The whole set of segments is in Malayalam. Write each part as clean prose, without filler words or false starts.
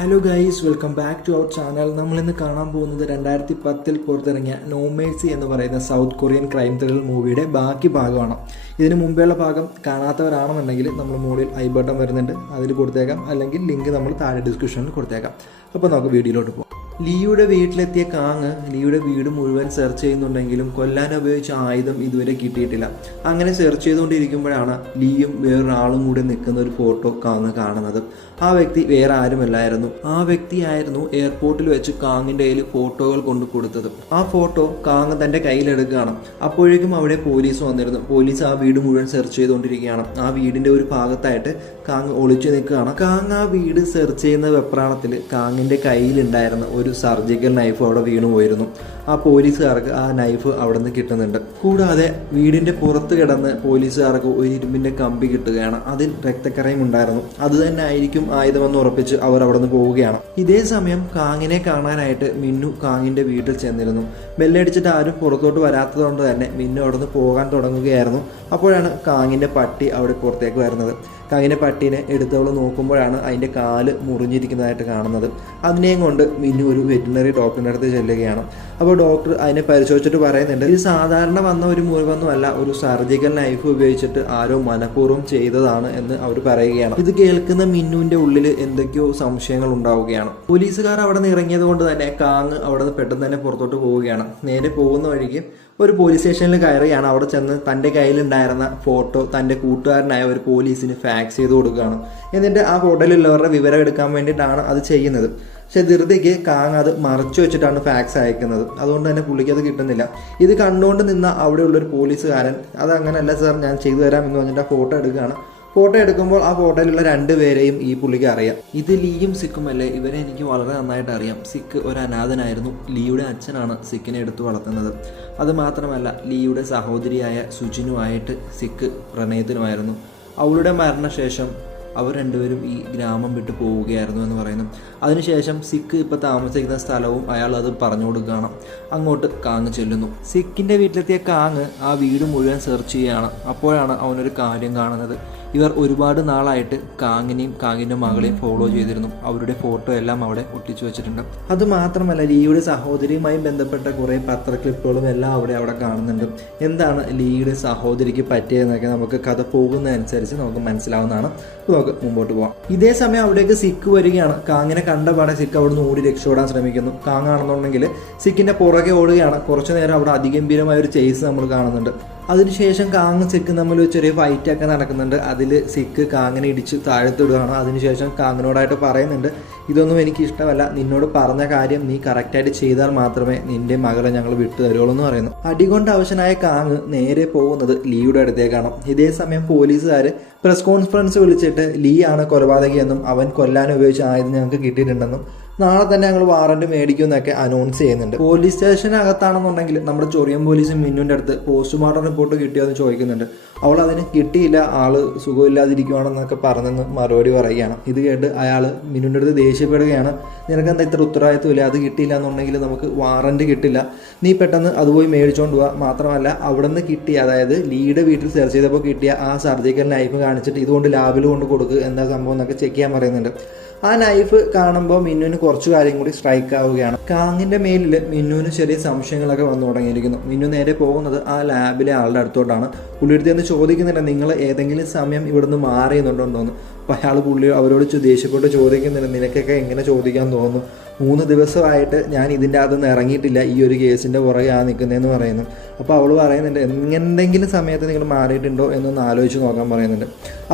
Hello guys, welcome back to our channel. നമ്മളിന്ന് കാണാൻ പോകുന്നത് 2010 പുറത്തിറങ്ങിയ നോ മേഴ്സി എന്ന് പറയുന്ന സൗത്ത് കൊറിയൻ ക്രൈം ത്രില്ലർ മൂവിയുടെ ബാക്കി ഭാഗമാണ്. ഇതിന് മുമ്പേയുള്ള ഭാഗം കാണാത്തവരാണെന്നുണ്ടെങ്കിൽ നമ്മൾ മുകളിൽ ഐ ബട്ടൺ വരുന്നുണ്ട്, അതിൽ കൊടുത്തേക്കാം, അല്ലെങ്കിൽ ലിങ്ക് നമ്മൾ താഴെ ഡിസ്ക്രിപ്ഷനിൽ കൊടുത്തേക്കാം. അപ്പോൾ നമുക്ക് വീഡിയോയിലോട്ട് പോകാം. ലീയുടെ വീട്ടിലെത്തിയ കാങ് ലീയുടെ വീട് മുഴുവൻ സെർച്ച് ചെയ്യുന്നുണ്ടെങ്കിലും കൊല്ലാൻ ഉപയോഗിച്ച ആയുധം ഇതുവരെ കിട്ടിയിട്ടില്ല. അങ്ങനെ സെർച്ച് ചെയ്തുകൊണ്ടിരിക്കുമ്പോഴാണ് ലീയും വേറൊരാളും കൂടി നിൽക്കുന്ന ഒരു ഫോട്ടോ കാങ് കാണുന്നത്. ആ വ്യക്തി വേറെ ആരുമല്ലായിരുന്നു, ആ വ്യക്തിയായിരുന്നു എയർപോർട്ടിൽ വെച്ച് കാങ്ങിൻ്റെ കയ്യിൽ ഫോട്ടോകൾ കൊണ്ടു കൊടുത്തത്. ആ ഫോട്ടോ കാങ് തൻ്റെ കയ്യിലെടുക്കുകയാണ്. അപ്പോഴേക്കും അവിടെ പോലീസ് വന്നിരുന്നു. പോലീസ് ആ വീട് മുഴുവൻ സെർച്ച് ചെയ്തുകൊണ്ടിരിക്കുകയാണ്. ആ വീടിൻ്റെ ഒരു ഭാഗത്തായിട്ട് കാങ് ഒളിച്ചു നിൽക്കുകയാണ്. കാങ് ആ വീട് സെർച്ച് ചെയ്യുന്ന വെപ്രാളത്തിൽ കാങ്ങിൻ്റെ കയ്യിലുണ്ടായിരുന്ന ഒരു സർജിക്കൽ നൈഫ് അവിടെ വീണു പോയിരുന്നു. ആ പോലീസുകാർക്ക് ആ നൈഫ് അവിടെ നിന്ന് കിട്ടുന്നുണ്ട്. കൂടാതെ വീടിന്റെ പുറത്ത് കിടന്ന് പോലീസുകാർക്ക് ഒരു ഇരുമ്പിന്റെ കമ്പി കിട്ടുകയാണ്. അതിൽ രക്തക്കറയും ഉണ്ടായിരുന്നു. അത് തന്നെ ആയിരിക്കും ആയുധമെന്ന് ഉറപ്പിച്ച് അവർ അവിടെ നിന്ന് പോവുകയാണ്. ഇതേ സമയം കാങ്ങിനെ കാണാനായിട്ട് മിന്നു കാങ്ങിന്റെ വീട്ടിൽ ചെന്നിരുന്നു. ബെല്ലടിച്ചിട്ട് ആരും പുറത്തോട്ട് വരാത്തതുകൊണ്ട് തന്നെ മിന്നു അവിടെ നിന്ന് പോകാൻ തുടങ്ങുകയായിരുന്നു. അപ്പോഴാണ് കാങ്ങിന്റെ പട്ടി അവിടെ പുറത്തേക്ക് വരുന്നത്. കാങ്ങിൻ്റെ പട്ടീനെ എടുത്തവൾ നോക്കുമ്പോഴാണ് അതിൻ്റെ കാല് മുറിഞ്ഞിരിക്കുന്നതായിട്ട് കാണുന്നത്. അതിനെയും കൊണ്ട് മിന്നു ഒരു വെറ്റിനറി ഡോക്ടറിൻ്റെ അടുത്ത് ചെല്ലുകയാണ്. അപ്പോൾ ഡോക്ടർ അതിനെ പരിശോധിച്ചിട്ട് പറയുന്നുണ്ട്, ഇത് സാധാരണ വന്ന ഒരു മുറിവൊന്നുമല്ല, ഒരു സർജിക്കൽ നൈഫ് ഉപയോഗിച്ചിട്ട് ആരോ മനഃപൂർവ്വം ചെയ്തതാണ് എന്ന് അവർ പറയുകയാണ്. ഇത് കേൾക്കുന്ന മിന്നുവിൻ്റെ ഉള്ളിൽ എന്തൊക്കെയോ സംശയങ്ങൾ ഉണ്ടാവുകയാണ്. പോലീസുകാർ അവിടെ നിന്ന് ഇറങ്ങിയത് കൊണ്ട് തന്നെ കാങ് അവിടെ നിന്ന് പെട്ടെന്ന് തന്നെ പുറത്തോട്ട് പോവുകയാണ്. നേരെ പോകുന്ന വഴിക്ക് ഒരു പോലീസ് സ്റ്റേഷനിൽ കയറിയാണ്. അവിടെ ചെന്ന് തൻ്റെ കയ്യിലുണ്ടായിരുന്ന ഫോട്ടോ തൻ്റെ കൂട്ടുകാരനായ ഒരു പോലീസിന് ഫാക്സ് ചെയ്ത് കൊടുക്കുകയാണ്. എന്നിട്ട് ആ ഫോട്ടോയിലുള്ളവരുടെ വിവരം എടുക്കാൻ വേണ്ടിയിട്ടാണ് അത് ചെയ്യുന്നത്. പക്ഷെ ധൃതിക്ക് കാങ് അത് മറച്ചു വെച്ചിട്ടാണ് ഫാക്സ് അയക്കുന്നത്. അതുകൊണ്ട് തന്നെ പുള്ളിക്ക് അത് കിട്ടുന്നില്ല. ഇത് കണ്ടുകൊണ്ട് നിന്ന അവിടെയുള്ളൊരു പോലീസുകാരൻ അത് അങ്ങനെയല്ല സാർ, ഞാൻ ചെയ്തു തരാം എന്ന് പറഞ്ഞിട്ട് ആ ഫോട്ടോ എടുക്കുകയാണ്. ഫോട്ടോ എടുക്കുമ്പോൾ ആ ഫോട്ടോയിലുള്ള രണ്ടുപേരെയും ഈ പുള്ളിക്ക് അറിയാം. ഇത് ലീയും സിക്കുമല്ലേ? ഇവരെ എനിക്ക് വളരെ നന്നായിട്ട് അറിയാം. സിക്ക് ഒരു അനാഥനായിരുന്നു. ലീയുടെ അച്ഛനാണ് സിക്കിനെ എടുത്തു വളർത്തുന്നത്. അതുമാത്രമല്ല, ലീയുടെ സഹോദരിയായ സുജിനുമായിട്ട് സിക്ക് പ്രണയത്തിനുമായിരുന്നു. അവളുടെ മരണശേഷം അവർ രണ്ടുപേരും ഈ ഗ്രാമം വിട്ടു പോവുകയായിരുന്നു എന്ന് പറയുന്നു. അതിനുശേഷം സിക്ക് ഇപ്പോൾ താമസിക്കുന്ന സ്ഥലവും അയാൾ അത് പറഞ്ഞു കൊടുക്കുകയാണ്. അങ്ങോട്ട് കാങ് ചെല്ലുന്നു. സിക്കിൻ്റെ വീട്ടിലെത്തിയ കാങ് ആ വീട് മുഴുവൻ സെർച്ച് ചെയ്യുകയാണ്. അപ്പോഴാണ് അവനൊരു കാര്യം കാണുന്നത്. ഇവർ ഒരുപാട് നാളായിട്ട് കാങ്ങിനെയും കാങ്ങിൻ്റെ മകളെയും ഫോളോ ചെയ്തിരുന്നു. അവരുടെ ഫോട്ടോ എല്ലാം അവിടെ ഒട്ടിച്ചു വെച്ചിട്ടുണ്ട്. അതുമാത്രമല്ല, ലീയുടെ സഹോദരിയുമായി ബന്ധപ്പെട്ട കുറേ പത്രക്ലിപ്പുകളും എല്ലാം അവിടെ കാണുന്നുണ്ട്. എന്താണ് ലീയുടെ സഹോദരിക്ക് പറ്റിയതെന്നൊക്കെ നമുക്ക് കഥ പോകുന്നതനുസരിച്ച് നമുക്ക് മനസ്സിലാവുന്നതാണ്. നമുക്ക് മുമ്പോട്ട് പോകാം. ഇതേ സമയം അവിടേക്ക് സിക്ക് വരികയാണ്. കാങ്ങിനെ കണ്ടപാടെ സിക്ക് അവിടെ നിന്ന് ഓടി രക്ഷപ്പെടാൻ ശ്രമിക്കുന്നു. കാങ്ങാണെന്നുണ്ടെങ്കിൽ സിക്കിന്റെ പുറകെ ഓടുകയാണ്. കുറച്ചു നേരം അവിടെ അതിഗംഭീരമായ ഒരു ചേസ് നമ്മൾ കാണുന്നുണ്ട്. അതിനുശേഷം കാങ് സിക്ക് തമ്മിൽ ഒരു ചെറിയ ഫൈറ്റൊക്കെ നടക്കുന്നുണ്ട്. അതിൽ സിക്ക് കാങ്ങിനെ ഇടിച്ച് താഴത്തിടുകയാണ്. അതിനുശേഷം കാങ്ങിനോടായിട്ട് പറയുന്നുണ്ട്, ഇതൊന്നും എനിക്ക് ഇഷ്ടമല്ല, നിന്നോട് പറഞ്ഞ കാര്യം നീ കറക്റ്റായിട്ട് ചെയ്താൽ മാത്രമേ നിന്റെ മകളെ ഞങ്ങൾ വിട്ടു തരുള്ളൂ എന്ന് പറയുന്നു. അടികൊണ്ട് അവശനായ കാങ് നേരെ പോകുന്നത് ലീയുടെ അടുത്തേക്കാണ്. ഇതേ സമയം പോലീസുകാർ പ്രസ് കോൺഫറൻസ് വിളിച്ചിട്ട് ലീ ആണ് കൊലപാതകിയെന്നും അവൻ കൊല്ലാൻ ഉപയോഗിച്ച ആയുധം ഞങ്ങൾക്ക് കിട്ടിയിട്ടുണ്ടെന്നും നാളെ തന്നെ ഞങ്ങൾ വാറന്റ് മേടിക്കും എന്നൊക്കെ അനൗൺസ് ചെയ്യുന്നുണ്ട്. പോലീസ് സ്റ്റേഷനകത്താണെന്നുണ്ടെങ്കിൽ നമ്മുടെ ചൊറിയൻ പോലീസും മിന്നുവിൻ്റെ അടുത്ത് പോസ്റ്റ്മോർട്ടം റിപ്പോർട്ട് കിട്ടിയോ എന്ന് ചോദിക്കുന്നുണ്ട്. അവൾ അതിന് കിട്ടിയില്ല, ആള് സുഖമില്ലാതിരിക്കുവാണെന്നൊക്കെ പറഞ്ഞെന്ന് മറുപടി പറയുകയാണ്. ഇത് കേട്ട് അയാൾ മിന്നുവിൻ്റെ അടുത്ത് ദേഷ്യപ്പെടുകയാണ്. നിനക്കെന്താ ഇത്ര ഉത്തരവാദിത്വമില്ല? അത് കിട്ടിയില്ല എന്നുണ്ടെങ്കിൽ നമുക്ക് വാറന്റ് കിട്ടില്ല, നീ പെട്ടെന്ന് അത് പോയി മേടിച്ചുകൊണ്ട് പോവുക. മാത്രമല്ല, അവിടെ നിന്ന് കിട്ടിയ, അതായത് ലീയുടെ വീട്ടിൽ സെർച്ച് ചെയ്തപ്പോൾ കിട്ടിയ ആ സർജിക്കൽ നൈഫ് കാണിച്ചിട്ട് ഇതുകൊണ്ട് ലാബിൽ കൊണ്ട് കൊടുക്കുക, എന്താ സംഭവം എന്നൊക്കെ ചെക്ക് ചെയ്യാൻ പറയുന്നുണ്ട്. ആ നൈഫ് കാണുമ്പോൾ മിന്നുവിന് കുറച്ചു കാര്യം കൂടി സ്ട്രൈക്ക് ആവുകയാണ്. കാങ്ങിന്റെ മേലിൽ മിന്നുവിന് ചെറിയ സംശയങ്ങളൊക്കെ വന്നു തുടങ്ങിയിരിക്കുന്നു. മിന്നു നേരെ പോകുന്നത് ആ ലാബിലെ ആളുടെ അടുത്തോട്ടാണ്. പുള്ളിയെടുത്ത് നിന്ന് ചോദിക്കുന്നില്ല, നിങ്ങൾ ഏതെങ്കിലും സമയം ഇവിടുന്ന് മാറിയെന്നുണ്ടോന്ന്. അപ്പോൾ അയാൾ അവരോട് ദേഷ്യപ്പെട്ട് ചോദിക്കുന്നില്ല, നിനക്കൊക്കെ എങ്ങനെ ചോദിക്കാൻ തോന്നുന്നു? 3 ദിവസമായിട്ട് ഞാൻ ഇതിൻ്റെ അകത്തുനിന്ന് ഇറങ്ങിയിട്ടില്ല, ഈ ഒരു കേസിൻ്റെ പുറകെ നിൽക്കുന്നതെന്ന് പറയുന്നു. അപ്പോൾ അവൾ പറയുന്നുണ്ട്, എന്തെങ്കിലും സമയത്ത് നിങ്ങൾ മാറിയിട്ടുണ്ടോ എന്നൊന്ന് ആലോചിച്ച് നോക്കാൻ പറയുന്നുണ്ട്.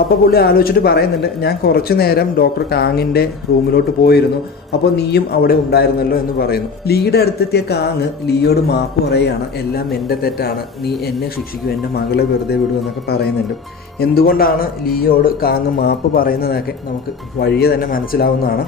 അപ്പോൾ പുള്ളി ആലോചിച്ചിട്ട് പറയുന്നുണ്ട്, ഞാൻ കുറച്ച് നേരം ഡോക്ടർ കാങ്ങിൻ്റെ റൂമിലോട്ട് പോയിരുന്നു, അപ്പോൾ നീയും അവിടെ ഉണ്ടായിരുന്നല്ലോ എന്ന് പറയുന്നു. ലീയുടെ അടുത്തെത്തിയ കാങ് ലീയോട് മാപ്പ് പറയുകയാണ്, എല്ലാം എൻ്റെ തെറ്റാണ്, നീ എന്നെ ശിക്ഷിക്കും, എൻ്റെ മകളെ വെറുതെ വിടും എന്നൊക്കെ പറയുന്നുണ്ട്. എന്തുകൊണ്ടാണ് ലീയോട് കാങ് മാപ്പ് പറയുന്നതൊക്കെ നമുക്ക് വഴിയെ തന്നെ മനസ്സിലാവുന്നതാണ്.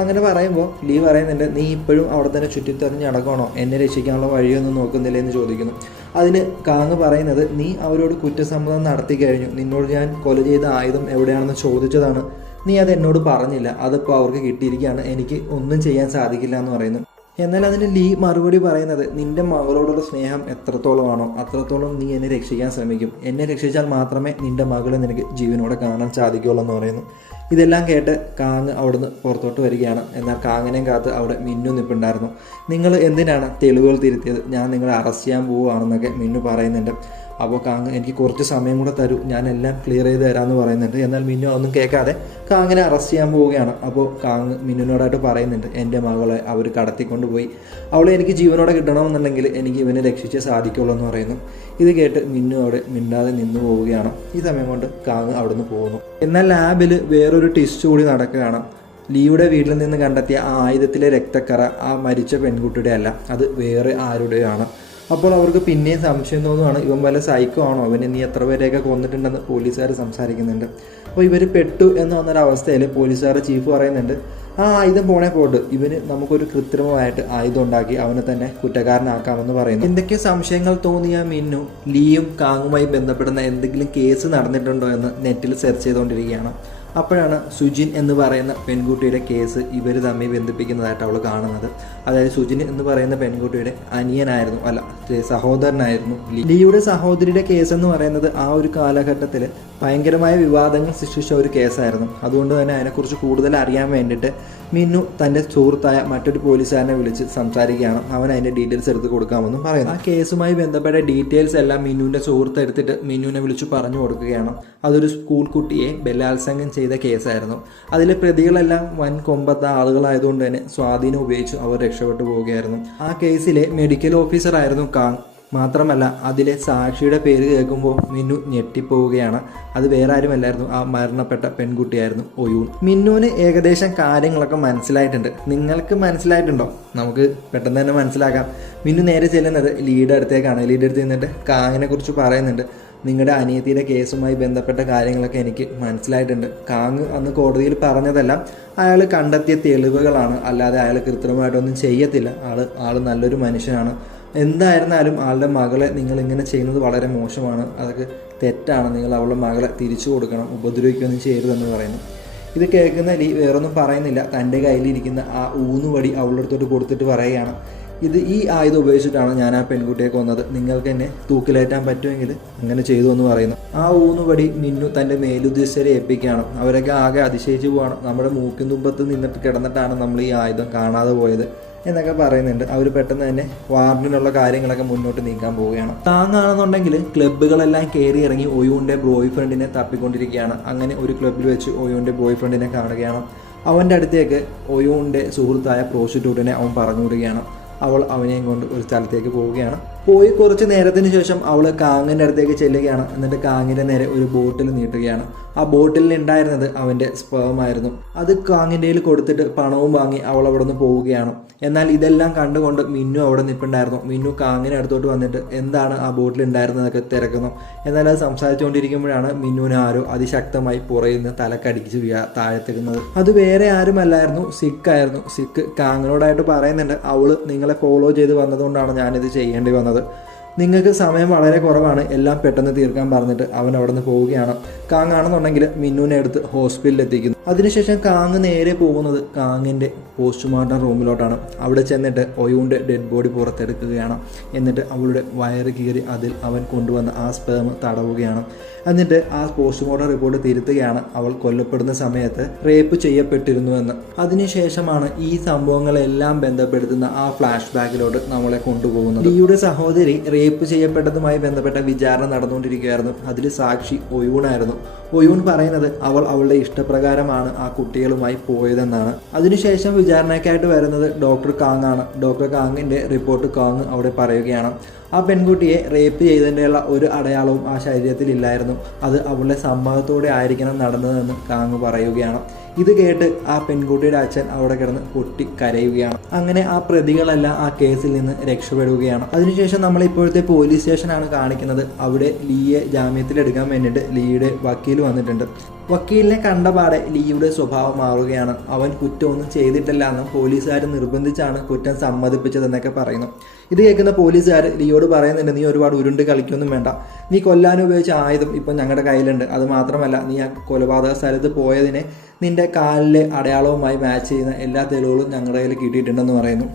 അങ്ങനെ പറയുമ്പോൾ ലീ പറയുന്നുണ്ട്, നീ ഇപ്പോഴും അവിടെ തന്നെ ചുറ്റിത്തെറിഞ്ഞ് നടക്കണോ? എന്നെ രക്ഷിക്കാനുള്ള വഴിയൊന്നും നോക്കുന്നില്ല എന്ന് ചോദിക്കുന്നു. അതിന് കാങ് പറയുന്നത്, നീ അവരോട് കുറ്റസമ്മതം നടത്തി കഴിഞ്ഞു, നിന്നോട് ഞാൻ കൊല ചെയ്ത ആയുധം എവിടെയാണെന്ന് ചോദിച്ചതാണ്, നീ അത് എന്നോട് പറഞ്ഞില്ല, അതിപ്പോൾ അവർക്ക് കിട്ടിയിരിക്കുകയാണ്, എനിക്ക് ഒന്നും ചെയ്യാൻ സാധിക്കില്ല എന്ന് പറയുന്നു. എന്നാൽ അതിന് ലീ മറുപടി പറയുന്നത്, നിന്റെ മകളോടുള്ള സ്നേഹം എത്രത്തോളമാണോ അത്രത്തോളം നീ എന്നെ രക്ഷിക്കാൻ ശ്രമിക്കും, എന്നെ രക്ഷിച്ചാൽ മാത്രമേ നിന്റെ മകളെ നിനക്ക് ജീവനോടെ കാണാൻ സാധിക്കുകയുള്ളൂ എന്ന് പറയുന്നു. ഇതെല്ലാം കേട്ട് കാങ് അവിടുന്ന് പുറത്തോട്ട് വരികയാണ്. എന്നാൽ കാങ്ങിനെയും കാത്ത് അവിടെ മിന്നു നിൽപ്പുണ്ടായിരുന്നു. നിങ്ങൾ എന്തിനാണ് തെളിവുകൾ തിരുത്തിയത്, ഞാൻ നിങ്ങളെ അറസ്റ്റ് ചെയ്യാൻ പോവുകയാണെന്നൊക്കെ മിന്നു പറയുന്നുണ്ട്. അപ്പോൾ കാങ് എനിക്ക് കുറച്ച് സമയം കൂടെ തരൂ, ഞാൻ എല്ലാം ക്ലിയർ ചെയ്ത് തരാമെന്ന് പറയുന്നുണ്ട്. എന്നാൽ മിന്നു ഒന്നും കേൾക്കാതെ കാങ്ങിനെ അറസ്റ്റ് ചെയ്യാൻ പോവുകയാണ്. അപ്പോൾ കാങ് മിന്നുവിനോടായിട്ട് പറയുന്നുണ്ട്, എൻ്റെ മകളെ അവർ കടത്തിക്കൊണ്ടുപോയി, അവളെ എനിക്ക് ജീവനോടെ കിട്ടണമെന്നുണ്ടെങ്കിൽ എനിക്ക് ഇവനെ രക്ഷിച്ചേ സാധിക്കുള്ളൂ എന്ന് പറയുന്നു. ഇത് കേട്ട് മിന്നു അവിടെ മിണ്ടാതെ നിന്നു പോവുകയാണ്. ഈ സമയം കൊണ്ട് കാങ് അവിടുന്ന് പോകുന്നു. എന്നാൽ ലാബിൽ വേറൊരു ടെസ്റ്റ് കൂടി നടക്കുകയാണ്. ലീയുടെ വീട്ടിൽ നിന്ന് കണ്ടെത്തിയ ആ ആയുധത്തിലെ രക്തക്കറ ആ മരിച്ച പെൺകുട്ടിയുടെ അല്ല, അത് വേറെ ആരുടെയാണ്. അപ്പോൾ അവർക്ക് പിന്നെയും സംശയം തോന്നുവാണ്, ഇവൻ വല്ല സൈക്കോ ആണോ, അവൻ ഇനി എത്ര പേരെയൊക്കെ കൊന്നിട്ടുണ്ടെന്ന് പോലീസുകാർ സംസാരിക്കുന്നുണ്ട്. അപ്പോൾ ഇവർ പെട്ടു എന്ന് വന്നൊരവസ്ഥയിൽ പോലീസുകാരുടെ ചീഫ് പറയുന്നുണ്ട്, ആ ആയുധം പോട്ട് ഇവന് നമുക്കൊരു കൃത്രിമമായിട്ട് ആയുധം ഉണ്ടാക്കി അവനെ തന്നെ കുറ്റക്കാരനാക്കാമെന്ന് പറയുന്നു. എന്തൊക്കെ സംശയങ്ങൾ തോന്നിയ മിന്നു ലീയും കാങ്ങുമായി ബന്ധപ്പെടുന്ന എന്തെങ്കിലും കേസ് നടന്നിട്ടുണ്ടോ എന്ന് നെറ്റിൽ സെർച്ച് ചെയ്തുകൊണ്ടിരിക്കുകയാണ്. അപ്പോഴാണ് സുജിൻ എന്ന് പറയുന്ന പെൺകുട്ടിയുടെ കേസ് ഇവർ തമ്മിൽ ബന്ധിപ്പിക്കുന്നതായിട്ട് അവൾ കാണുന്നത്. അതായത് സുജിൻ എന്ന് പറയുന്ന പെൺകുട്ടിയുടെ അനിയനായിരുന്നു, അല്ല സഹോദരനായിരുന്നു ലീയുടെ സഹോദരിയുടെ കേസ് എന്ന് പറയുന്നത് ആ ഒരു കാലഘട്ടത്തിൽ ഭയങ്കരമായ വിവാദങ്ങൾ സൃഷ്ടിച്ച ഒരു കേസായിരുന്നു. അതുകൊണ്ട് തന്നെ അതിനെക്കുറിച്ച് കൂടുതൽ അറിയാൻ വേണ്ടിയിട്ട് മിന്നു തൻ്റെ സുഹൃത്തായ മറ്റൊരു പോലീസുകാരനെ വിളിച്ച് സംസാരിക്കുകയാണ്. അവൻ അതിൻ്റെ ഡീറ്റെയിൽസ് എടുത്ത് കൊടുക്കാമെന്നും പറയുന്നു. ആ കേസുമായി ബന്ധപ്പെട്ട ഡീറ്റെയിൽസ് എല്ലാം മിന്നുവിൻ്റെ സുഹൃത്ത് എടുത്തിട്ട് മിന്നുവിനെ വിളിച്ച് പറഞ്ഞു കൊടുക്കുകയാണ്. അതൊരു സ്കൂൾ കുട്ടിയെ ബലാത്സംഗം ചെയ്ത കേസായിരുന്നു. അതിലെ പ്രതികളെല്ലാം വൻ കൊമ്പത്ത ആളുകളായതുകൊണ്ട് തന്നെ സ്വാധീനം ഉപയോഗിച്ച് അവർ രക്ഷപ്പെട്ടു പോവുകയായിരുന്നു. ആ കേസിലെ മെഡിക്കൽ ഓഫീസറായിരുന്നു കാങ്. മാത്രമല്ല അതിലെ സാക്ഷിയുടെ പേര് കേൾക്കുമ്പോൾ മിന്നു ഞെട്ടിപ്പോവുകയാണ്. അത് വേറെ ആരുമല്ലായിരുന്നു, ആ മരണപ്പെട്ട പെൺകുട്ടിയായിരുന്നു ഒയൂൺ. മിന്നുവിന് ഏകദേശം കാര്യങ്ങളൊക്കെ മനസ്സിലായിട്ടുണ്ട്. നിങ്ങൾക്ക് മനസ്സിലായിട്ടുണ്ടോ? നമുക്ക് പെട്ടെന്ന് തന്നെ മനസ്സിലാക്കാം. മിന്നു നേരെ ചെല്ലുന്നത് ലീയുടെ അടുത്തേക്കാണ്. ലീയുടെ അടുത്ത് നിന്നിട്ട് കാങ്ങിനെ കുറിച്ച് പറയുന്നുണ്ട്, നിങ്ങളുടെ അനിയത്തിയുടെ കേസുമായി ബന്ധപ്പെട്ട കാര്യങ്ങളൊക്കെ എനിക്ക് മനസ്സിലായിട്ടുണ്ട്. കാങ് അന്ന് കോടതിയിൽ പറഞ്ഞതെല്ലാം അയാൾ കണ്ടെത്തിയ തെളിവുകളാണ്, അല്ലാതെ അയാൾ കൃത്രിമമായിട്ടൊന്നും ചെയ്യത്തില്ല. ആൾ നല്ലൊരു മനുഷ്യനാണ്. എന്തായിരുന്നാലും ആളുടെ മകളെ നിങ്ങളിങ്ങനെ ചെയ്യുന്നത് വളരെ മോശമാണ്, അതൊക്കെ തെറ്റാണ്. നിങ്ങൾ അവളുടെ മകളെ തിരിച്ചു കൊടുക്കണം, ഉപദ്രവിക്കുകയൊന്നും ചെയ്യരുതെന്ന് പറയുന്നു. ഇത് കേൾക്കുന്ന ലീ വേറൊന്നും പറയുന്നില്ല. തൻ്റെ കയ്യിലിരിക്കുന്ന ആ ഊന്നുവടി അവളുടെ അടുത്തോട്ട് കൊടുത്തിട്ട് പറയുകയാണ്, ഈ ആയുധം ഉപയോഗിച്ചിട്ടാണ് ഞാൻ ആ പെൺകുട്ടിയെ കൊന്നത്, നിങ്ങൾക്ക് എന്നെ തൂക്കിലേറ്റാൻ പറ്റുമെങ്കിൽ അങ്ങനെ ചെയ്തു എന്ന് പറയുന്നു. ആ ഊന്നുവടി മിന്നു തൻ്റെ മേലുദ്യോഗസ്ഥരെ ഏൽപ്പിക്കുകയാണ്. അവരൊക്കെ ആകെ അതിശയിച്ചു പോവാണ്. നമ്മുടെ മൂക്കിൻ തുമ്പത്ത് നിന്നിട്ട് കിടന്നിട്ടാണ് നമ്മൾ ഈ ആയുധം കാണാതെ പോയത് എന്നൊക്കെ പറയുന്നുണ്ട്. അവർ പെട്ടെന്ന് തന്നെ വാർഡിനുള്ള കാര്യങ്ങളൊക്കെ മുന്നോട്ട് നീക്കാൻ പോവുകയാണ്. താങ്ങാണെന്നുണ്ടെങ്കിൽ ക്ലബ്ബുകളെല്ലാം കയറി ഇറങ്ങി ഒയൂൻ്റെ ബോയ് ഫ്രണ്ടിനെ തപ്പിക്കൊണ്ടിരിക്കുകയാണ്. അങ്ങനെ ഒരു ക്ലബ്ബിൽ വെച്ച് ഒയൂൻ്റെ ബോയ് ഫ്രണ്ടിനെ കാണുകയാണ്. അവൻ്റെ അടുത്തേക്ക് ഒയൂൻ്റെ സുഹൃത്തായ പ്രോസ്റ്റിറ്റ്യൂട്ടിനെ അവൻ പറഞ്ഞു വിടുകയാണ്. അവൾ അവനെയും കൊണ്ട് ഒരു സ്ഥലത്തേക്ക് പോവുകയാണ്. പോയി കുറച്ച് നേരത്തിന് ശേഷം അവൾ കാങ്ങിൻ്റെ അടുത്തേക്ക് ചെല്ലുകയാണ്. എന്നിട്ട് കാങ്ങിൻ്റെ നേരെ ഒരു ബോട്ടിൽ നീട്ടുകയാണ്. ആ ബോട്ടിലിൽ ഉണ്ടായിരുന്നത് അവൻ്റെ സ്പേമായിരുന്നു. അത് കാങ്ങിൻ്റെ കയ്യിൽ കൊടുത്തിട്ട് പണവും വാങ്ങി അവൾ അവിടെ നിന്ന് പോവുകയാണ്. എന്നാൽ ഇതെല്ലാം കണ്ടുകൊണ്ട് മിന്നു അവിടെ നിൽപ്പുണ്ടായിരുന്നു. മിന്നു കാങ്ങിനെ അടുത്തോട്ട് വന്നിട്ട് എന്താണ് ആ ബോട്ടിൽ ഉണ്ടായിരുന്നതൊക്കെ തിരക്കുന്നു. എന്നാൽ അത് സംസാരിച്ചുകൊണ്ടിരിക്കുമ്പോഴാണ് മിന്നുവിനെ ആരോ അതിശക്തമായി പുറയിൽ നിന്ന് തലക്കടിച്ച് താഴത്തിടുന്നത്. അത് വേറെ ആരുമല്ലായിരുന്നു, സിക്കായിരുന്നു. സിക്ക് കാങ്ങിനോടായിട്ട് പറയുന്നുണ്ട്, അവള് നിങ്ങളെ ഫോളോ ചെയ്ത് വന്നതുകൊണ്ടാണ് ഞാനിത് ചെയ്യേണ്ടി വന്നത്. നിങ്ങൾക്ക് സമയം വളരെ കുറവാണ്, എല്ലാം പെട്ടെന്ന് തീർക്കാൻ പറഞ്ഞിട്ട് അവൻ അവിടെ നിന്ന് പോവുകയാണ്. കാങ് ആണെന്നുണ്ടെങ്കിൽ മിന്നുവിനെ എടുത്ത് ഹോസ്പിറ്റലിൽ എത്തിക്കുന്നു. അതിനുശേഷം കാങ് നേരെ പോകുന്നത് കാങ്ങിൻ്റെ പോസ്റ്റ്മോർട്ടം റൂമിലോട്ടാണ്. അവിടെ ചെന്നിട്ട് ഒയൂൻ്റെ ഡെഡ് ബോഡി പുറത്തെടുക്കുകയാണ്. എന്നിട്ട് അവളുടെ വയറ് കീറി അതിൽ അവൻ കൊണ്ടുവന്ന ആ സ്പേം തടവുകയാണ്. എന്നിട്ട് ആ പോസ്റ്റ്മോർട്ടം റിപ്പോർട്ട് തിരുത്തുകയാണ്, അവൾ കൊല്ലപ്പെടുന്ന സമയത്ത് റേപ്പ് ചെയ്യപ്പെട്ടിരുന്നുവെന്ന്. അതിനുശേഷമാണ് ഈ സംഭവങ്ങളെല്ലാം ബന്ധപ്പെടുത്തുന്ന ആ ഫ്ലാഷ് ബാക്കിലോട്ട് നമ്മളെ കൊണ്ടുപോകുന്നത്. ലീയുടെ സഹോദരി റേപ്പ് ചെയ്യപ്പെട്ടതുമായി ബന്ധപ്പെട്ട വിചാരണ നടന്നുകൊണ്ടിരിക്കുകയായിരുന്നു. അതിൽ സാക്ഷി ഒയൂണായിരുന്നു. ഒയൂൺ പറയുന്നത് അവൾ അവളുടെ ഇഷ്ടപ്രകാരമാണ് ആ കുട്ടികളുമായി പോയതെന്നാണ്. അതിനുശേഷം വിചാരണയ്ക്കായിട്ട് വരുന്നത് ഡോക്ടർ കാങ് ആണ്. ഡോക്ടർ കാങ്ങിൻ്റെ റിപ്പോർട്ട് കാങ് അവിടെ പറയുകയാണ്. ആ പെൺകുട്ടിയെ റേപ്പ് ചെയ്തതിൻ്റെയുള്ള ഒരു അടയാളവും ആ ശരീരത്തിൽ ഇല്ലായിരുന്നു. അത് അവളുടെ സമ്മതത്തോടെ ആയിരിക്കണം നടന്നതെന്ന് കാങ് പറയുകയാണ്. ഇത് കേട്ട് ആ പെൺകുട്ടിയുടെ അച്ഛൻ അവിടെ കിടന്ന് പൊട്ടി കരയുകയാണ്. അങ്ങനെ ആ പ്രതികളെല്ലാം ആ കേസിൽ നിന്ന് രക്ഷപ്പെടുകയാണ്. അതിനുശേഷം നമ്മൾ ഇപ്പോഴത്തെ പോലീസ് സ്റ്റേഷനാണ് കാണിക്കുന്നത്. അവിടെ ലീയെ ജാമ്യത്തിലെടുക്കാൻ വേണ്ടിയിട്ട് ലീയുടെ വക്കീൽ വന്നിട്ടുണ്ട്. വക്കീലിനെ കണ്ടപാടെ ലീയുടെ സ്വഭാവം മാറുകയാണ്. അവൻ കുറ്റമൊന്നും ചെയ്തിട്ടില്ല എന്നും പോലീസുകാർ നിർബന്ധിച്ചാണ് കുറ്റം സമ്മതിപ്പിച്ചതെന്നൊക്കെ പറയുന്നു. ഇത് കേൾക്കുന്ന പോലീസുകാർ ലിയോട് പറയുന്നുണ്ട്, നീ ഒരുപാട് ഉരുണ്ട് കളിക്കൊന്നും വേണ്ട, നീ കൊല്ലാൻ ഉപയോഗിച്ച ആയുധം ഇപ്പം ഞങ്ങളുടെ കയ്യിലുണ്ട്. അത് മാത്രമല്ല, നീ ആ കൊലപാതക സ്ഥലത്ത് പോയതിനെ നിന്റെ കാലിലെ അടയാളവുമായി മാച്ച് ചെയ്യുന്ന എല്ലാ തെളിവുകളും ഞങ്ങളുടെ കയ്യിൽ കിട്ടിയിട്ടുണ്ടെന്ന് പറയുന്നു.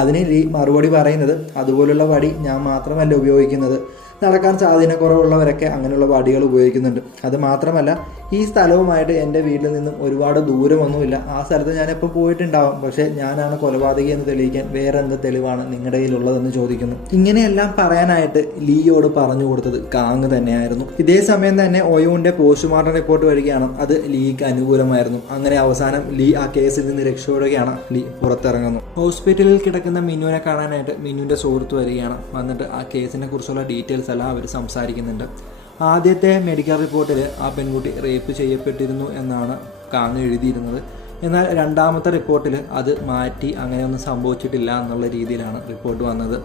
അതിന് ലീ മറുപടി പറയുന്നത്, അതുപോലുള്ള വടി ഞാൻ മാത്രമല്ല ഉപയോഗിക്കുന്നത്, നടക്കാൻ സാധ്യതക്കുറവുള്ളവരൊക്കെ അങ്ങനെയുള്ള വടികൾ ഉപയോഗിക്കുന്നുണ്ട്. അത് മാത്രമല്ല, ഈ സ്ഥലവുമായിട്ട് എൻ്റെ വീട്ടിൽ നിന്നും ഒരുപാട് ദൂരമൊന്നുമില്ല. ആ സ്ഥലത്ത് ഞാൻ എപ്പോൾ പോയിട്ടുണ്ടാവും. പക്ഷേ ഞാനാണ് കൊലപാതകി എന്ന് തെളിയിക്കാൻ വേറെ എന്ത് തെളിവാണ് നിങ്ങളുടെ കയ്യിലുള്ളതെന്ന് ചോദിക്കുന്നു. ഇങ്ങനെയെല്ലാം പറയാനായിട്ട് ലീയോട് പറഞ്ഞു കൊടുത്തത് കാങ് തന്നെയായിരുന്നു. ഇതേ സമയം തന്നെ ഒയൂന്റെ പോസ്റ്റ്മോർട്ടം റിപ്പോർട്ട് വരികയാണ്. അത് ലീക്ക് അനുകൂലമായിരുന്നു. അങ്ങനെ അവസാനം ലീ ആ കേസിൽ നിന്ന് രക്ഷപ്പെടുകയാണ്. ലീ പുറത്തിറങ്ങുന്നു. ഹോസ്പിറ്റലിൽ കിടക്കുന്ന മിന്നുവിനെ കാണാനായിട്ട് മിന്നുവിന്റെ സുഹൃത്ത് വരികയാണ്. വന്നിട്ട് ആ കേസിനെ കുറിച്ചുള്ള ഡീറ്റെയിൽസ് എല്ലാം അവർ സംസാരിക്കുന്നുണ്ട്. ആദ്യത്തെ മെഡിക്കൽ റിപ്പോർട്ടിൽ ആ പെൺകുട്ടി റേപ്പ് ചെയ്യപ്പെട്ടിരുന്നു എന്നാണ് കാങ് എഴുതിയിരുന്നത്. എന്നാൽ രണ്ടാമത്തെ റിപ്പോർട്ടിൽ അത് മാറ്റി അങ്ങനെയൊന്നും സംഭവിച്ചിട്ടില്ല എന്നുള്ള രീതിയിലാണ് റിപ്പോർട്ട് വന്നത്.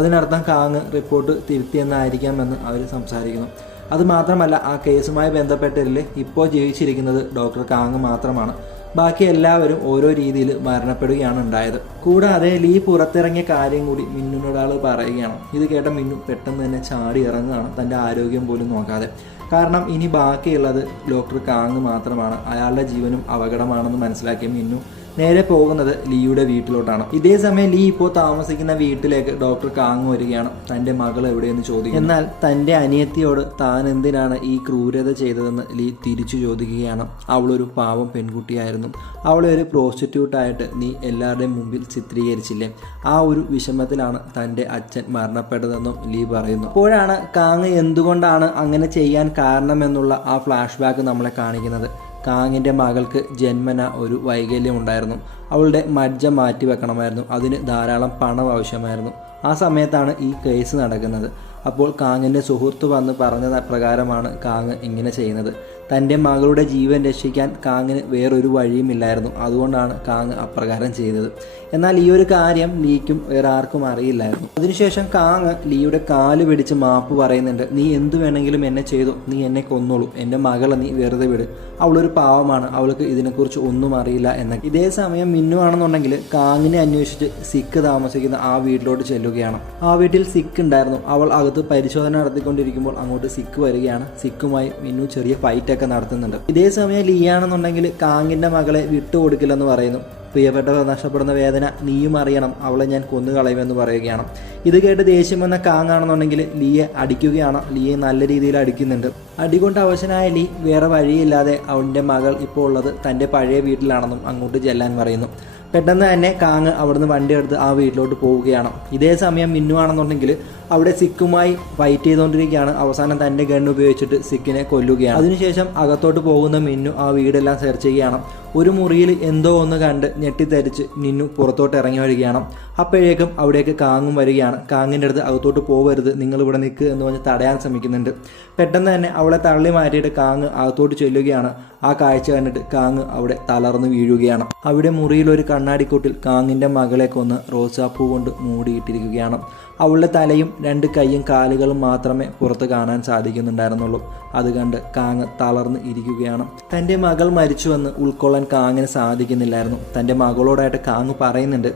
അതിനർത്ഥം കാങ് റിപ്പോർട്ട് തിരുത്തിയെന്നായിരിക്കാമെന്ന് അവർ സംസാരിക്കുന്നു. അതുമാത്രമല്ല, ആ കേസുമായി ബന്ധപ്പെട്ടതിൽ ഇപ്പോൾ ജീവിച്ചിരിക്കുന്നത് ഡോക്ടർ കാങ് മാത്രമാണ്. ബാക്കി എല്ലാവരും ഓരോ രീതിയിൽ മരണപ്പെടുകയാണ് ഉണ്ടായത്. കൂടാതെ ലീ പുറത്തിറങ്ങിയ കാര്യം കൂടി മിന്നുനൊരാൾ പറയുകയാണ്. ഇത് കേട്ട മിന്നു പെട്ടെന്ന് തന്നെ ചാടി ഇറങ്ങുകയാണ്, തൻ്റെ ആരോഗ്യം പോലും നോക്കാതെ. കാരണം ഇനി ബാക്കിയുള്ളത് ഡോക്ടർ കാങ് മാത്രമാണ്. അയാളുടെ ജീവനും അപകടമാണെന്ന് മനസ്സിലാക്കിയ മിന്നു നേരെ പോകുന്നത് ലീയുടെ വീട്ടിലോട്ടാണ്. ഇതേ സമയം ലീ ഇപ്പോൾ താമസിക്കുന്ന വീട്ടിലേക്ക് ഡോക്ടർ കാങ് വരികയാണ്. തൻ്റെ മകൾ എവിടെയെന്ന് ചോദിക്കും. എന്നാൽ തൻ്റെ അനിയത്തിയോട് താൻ എന്തിനാണ് ഈ ക്രൂരത ചെയ്തതെന്ന് ലീ തിരിച്ചു ചോദിക്കുകയാണ്. അവളൊരു പാവം പെൺകുട്ടിയായിരുന്നു. അവളെ ഒരു പ്രോസ്റ്റിറ്റ്യൂട്ടായിട്ട് നീ എല്ലാവരുടെയും മുമ്പിൽ ചിത്രീകരിച്ചില്ലേ? ആ ഒരു വിഷമത്തിലാണ് തൻ്റെ അച്ഛൻ മരണപ്പെട്ടതെന്നും ലീ പറയുന്നു. അപ്പോഴാണ് കാങ് എന്തുകൊണ്ടാണ് അങ്ങനെ ചെയ്യാൻ കാരണമെന്നുള്ള ആ ഫ്ലാഷ് ബാക്ക് നമ്മളെ കാണിക്കുന്നത്. കാങ്ങിൻ്റെ മകൾക്ക് ജന്മന ഒരു വൈകല്യം ഉണ്ടായിരുന്നു. അവളുടെ മജ്ജ മാറ്റി വെക്കണമായിരുന്നു. അതിന് ധാരാളം പണം ആവശ്യമായിരുന്നു. ആ സമയത്താണ് ഈ കേസ് നടക്കുന്നത്. അപ്പോൾ കാങ്ങിൻ്റെ സുഹൃത്ത് വന്ന് പറഞ്ഞ പ്രകാരമാണ് കാങ് ഇങ്ങനെ ചെയ്യുന്നത്. തൻ്റെ മകളുടെ ജീവൻ രക്ഷിക്കാൻ കാങ്ങിന് വേറൊരു വഴിയുമില്ലായിരുന്നു. അതുകൊണ്ടാണ് കാങ് അപ്രകാരം ചെയ്തത്. എന്നാൽ ഈ ഒരു കാര്യം ലീക്കും വേറെ ആർക്കും അറിയില്ലായിരുന്നു. അതിനുശേഷം കാങ് ലീയുടെ കാല് പിടിച്ച് മാപ്പ് പറയുന്നുണ്ട്. നീ എന്തു വേണമെങ്കിലും എന്നെ ചെയ്തു, നീ എന്നെ കൊന്നോളൂ, എൻ്റെ മകളെ നീ വെറുതെ വിട്, അവളൊരു പാവമാണ്, അവൾക്ക് ഇതിനെക്കുറിച്ച് ഒന്നും അറിയില്ല എന്നൊക്കെ. ഇതേ സമയം മിന്നു ആണെന്നുണ്ടെങ്കിൽ കാങ്ങിനെ അന്വേഷിച്ച് സിക്ക് താമസിക്കുന്ന ആ വീട്ടിലോട്ട് ചെല്ലുകയാണ്. ആ വീട്ടിൽ സിക്ക് ഉണ്ടായിരുന്നു. അവൾ അകത്ത് പരിശോധന നടത്തിക്കൊണ്ടിരിക്കുമ്പോൾ അങ്ങോട്ട് സിക്ക് വരികയാണ്. സിക്കുമായി മിന്നു ചെറിയ ഫൈറ്റ് ഒക്കെ നടത്തുന്നുണ്ട്. ഇതേ സമയം ലീയാണെന്നുണ്ടെങ്കിൽ കാങ്ങിൻ്റെ മകളെ വിട്ടുകൊടുക്കില്ലെന്ന് പറയുന്നു. പ്രിയപ്പെട്ടവർ നഷ്ടപ്പെടുന്ന വേദന നീയും അറിയണം, അവളെ ഞാൻ കൊന്നുകളയുമെന്ന് പറയുകയാണ്. ഇത് കേട്ട് ദേഷ്യം വന്ന കാങ്ങാണെന്നുണ്ടെങ്കിൽ ലീയെ അടിക്കുകയാണ്. ലീയെ നല്ല രീതിയിൽ അടിക്കുന്നുണ്ട്. അടികൊണ്ട് അവശനായ ലീ വേറെ വഴിയില്ലാതെ അവൻ്റെ മകൾ ഇപ്പോൾ ഉള്ളത് തൻ്റെ പഴയ വീട്ടിലാണെന്നും അങ്ങോട്ട് ചെല്ലാൻ പറയുന്നു. പെട്ടെന്ന് തന്നെ കാങ് അവിടുന്ന് വണ്ടി എടുത്ത് ആ വീട്ടിലോട്ട് പോവുകയാണ്. ഇതേ സമയം മിന്നു ആണെന്നുണ്ടെങ്കിൽ അവിടെ സിക്കുമായി ഫൈറ്റ് ചെയ്തുകൊണ്ടിരിക്കുകയാണ്. അവസാനം തൻ്റെ ഗണ്ണ് ഉപയോഗിച്ചിട്ട് സിക്കിനെ കൊല്ലുകയാണ്. അതിനുശേഷം അകത്തോട്ട് പോകുന്ന മിന്നു ആ വീടെല്ലാം സെർച്ച് ചെയ്യുകയാണ്. ഒരു മുറിയിൽ എന്തോ ഒന്ന് കണ്ട് ഞെട്ടിത്തരിച്ച് മിന്നു പുറത്തോട്ട് ഇറങ്ങി വരികയാണ്. അപ്പോഴേക്കും അവിടേക്ക് കാങ്ങും വരികയാണ്. കാങ്ങിൻ്റെ അടുത്ത് അകത്തോട്ട് പോകരുത്, നിങ്ങൾ ഇവിടെ നിൽക്കുക എന്ന് പറഞ്ഞ് തടയാൻ ശ്രമിക്കുന്നുണ്ട്. പെട്ടെന്ന് തന്നെ അവളെ തള്ളി മാറ്റിയിട്ട് കാങ് അകത്തോട്ട് ചെല്ലുകയാണ്. ആ കാഴ്ച കണ്ടിട്ട് കാങ് അവിടെ തളർന്നു വീഴുകയാണ്. അവിടെ മുറിയിൽ ഒരു കണ്ണാടിക്കൂട്ടിൽ കാങ്ങിൻ്റെ മകളെ കൊന്ന് റോസാപ്പൂ കൊണ്ട് മൂടിയിട്ടിരിക്കുകയാണ്. അവളുടെ തലയും 2 കൈയും കാലുകളും മാത്രമേ പുറത്ത് കാണാൻ സാധിക്കുന്നുണ്ടായിരുന്നുള്ളൂ. അത് കണ്ട് കാങ് തളർന്ന് ഇരിക്കുകയാണ്. തൻ്റെ മകൾ മരിച്ചുവെന്ന് ഉൾക്കൊള്ളാൻ കാങ്ങിന് സാധിക്കുന്നില്ലായിരുന്നു. തൻ്റെ മകളോടായിട്ട് കാങ് പറയുന്നുണ്ട്,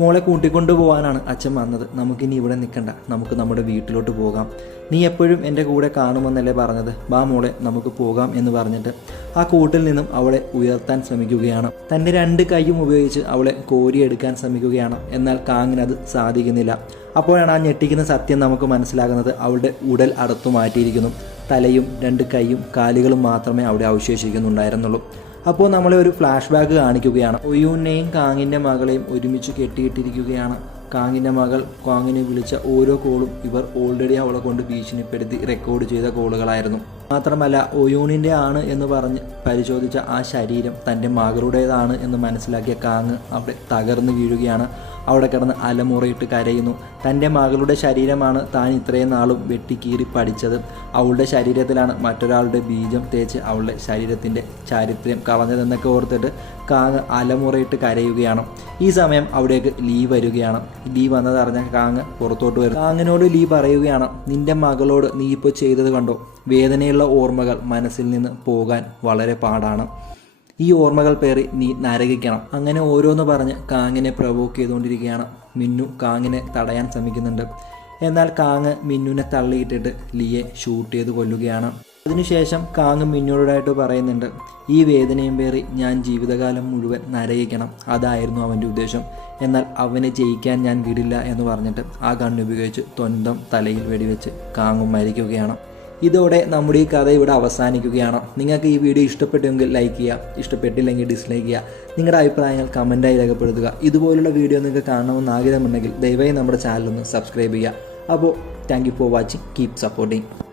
മോളെ കൂട്ടിക്കൊണ്ടുപോകാനാണ് അച്ഛൻ വന്നത്, നമുക്കിനി ഇവിടെ നിൽക്കണ്ട, നമുക്ക് നമ്മുടെ വീട്ടിലോട്ട് പോകാം, നീ എപ്പോഴും എൻ്റെ കൂടെ കാണുമെന്നല്ലേ പറഞ്ഞത്, ബാ മോളെ നമുക്ക് പോകാം എന്ന് പറഞ്ഞിട്ട് ആ കൂട്ടിൽ നിന്നും അവളെ ഉയർത്താൻ ശ്രമിക്കുകയാണ്. തൻ്റെ 2 കൈയും ഉപയോഗിച്ച് അവളെ കോരിയെടുക്കാൻ ശ്രമിക്കുകയാണ്. എന്നാൽ കാങ്ങിനത് സാധിക്കുന്നില്ല. അപ്പോഴാണ് ആ ഞെട്ടിക്കുന്ന സത്യം നമുക്ക് മനസ്സിലാകുന്നത്. അവളുടെ ഉടൽ അറുത്തു മാറ്റിയിരിക്കുന്നു. തലയും 2 കൈയും കാലുകളും മാത്രമേ അവിടെ അവശേഷിക്കുന്നുണ്ടായിരുന്നുള്ളൂ. അപ്പോൾ നമ്മളെ ഒരു ഫ്ലാഷ് ബാക്ക് കാണിക്കുകയാണ്. ഒയൂനെയും കാങ്ങിൻ്റെ മകളെയും ഒരുമിച്ച് കെട്ടിയിട്ടിരിക്കുകയാണ്. കാങ്ങിൻ്റെ മകൾ കാങ്ങിനെ വിളിച്ച ഓരോ കോളും ഇവർ ഓൾറെഡി അവളെ കൊണ്ട് ഭീഷണിപ്പെടുത്തി റെക്കോർഡ് ചെയ്ത കോളുകളായിരുന്നു. മാത്രമല്ല ഒയൂണിൻ്റെ ആണ് എന്ന് പറഞ്ഞ് പരിശോധിച്ച ആ ശരീരം തൻ്റെ മകളുടേതാണ് എന്ന് മനസ്സിലാക്കിയ കാങ് അവിടെ തകർന്നു വീഴുകയാണ്. അവിടെ കിടന്ന് അലമുറയിട്ട് കരയുന്നു. തൻ്റെ മകളുടെ ശരീരമാണ് താൻ ഇത്രയും നാളും വെട്ടിക്കീറി പഠിച്ചത്. അവളുടെ ശരീരത്തിലാണ് മറ്റൊരാളുടെ ബീജം തേച്ച് അവളുടെ ശരീരത്തിൻ്റെ ചാരിത്രം കളഞ്ഞതെന്നൊക്കെ ഓർത്തിട്ട് കാങ് അലമുറയിട്ട് കരയുകയാണ്. ഈ സമയം അവിടേക്ക് ലീ വരികയാണ്. ലീ വന്നതറിഞ്ഞ കാങ് പുറത്തോട്ട് വരും. കാങ്ങിനോട് ലീ പറയുകയാണ്, നിൻ്റെ മകളോട് നീ ഇപ്പോൾ ചെയ്തത് കണ്ടോ, വേദനയുള്ള ഓർമ്മകൾ മനസ്സിൽ നിന്ന് പോകാൻ വളരെ പാടാണ്, ഈ ഓർമ്മകൾ പേറി നീ നരകിക്കണം. അങ്ങനെ ഓരോന്ന് പറഞ്ഞ് കാങ്ങിനെ പ്രവോക്ക് ചെയ്തുകൊണ്ടിരിക്കുകയാണ്. മിന്നു കാങ്ങിനെ തടയാൻ ശ്രമിക്കുന്നുണ്ട്. എന്നാൽ കാങ് മിന്നുവിനെ തള്ളിയിട്ടിട്ട് ലീയെ ഷൂട്ട് ചെയ്ത് കൊല്ലുകയാണ്. അതിനുശേഷം കാങ് മിന്നുയോടായിട്ട് പറയുന്നുണ്ട്, ഈ വേദനയും പേറി ഞാൻ ജീവിതകാലം മുഴുവൻ നരകിക്കണം, അതായിരുന്നു അവൻ്റെ ഉദ്ദേശം. എന്നാൽ അവനെ ജയിക്കാൻ ഞാൻ വിടില്ല എന്ന് പറഞ്ഞിട്ട് ആ ഗണ്ണ് ഉപയോഗിച്ച് സ്വന്തം തലയിൽ വെടിവെച്ച് കാങ്ങും മരിക്കുകയാണ്. ഇതോടെ നമ്മുടെ ഈ കഥ ഇവിടെ അവസാനിക്കുകയാണ്. നിങ്ങൾക്ക് ഈ വീഡിയോ ഇഷ്ടപ്പെട്ടെങ്കിൽ ലൈക്ക് ചെയ്യുക, ഇഷ്ടപ്പെട്ടില്ലെങ്കിൽ ഡിസ്ലൈക്ക് ചെയ്യുക. നിങ്ങളുടെ അഭിപ്രായങ്ങൾ കമൻറ്റായി രേഖപ്പെടുത്തുക. ഇതുപോലുള്ള വീഡിയോ നിങ്ങൾക്ക് കാണണമെന്ന് ആഗ്രഹമുണ്ടെങ്കിൽ ദയവായി നമ്മുടെ ചാനലൊന്ന് സബ്സ്ക്രൈബ് ചെയ്യുക. അപ്പോൾ thank you for watching. Keep supporting.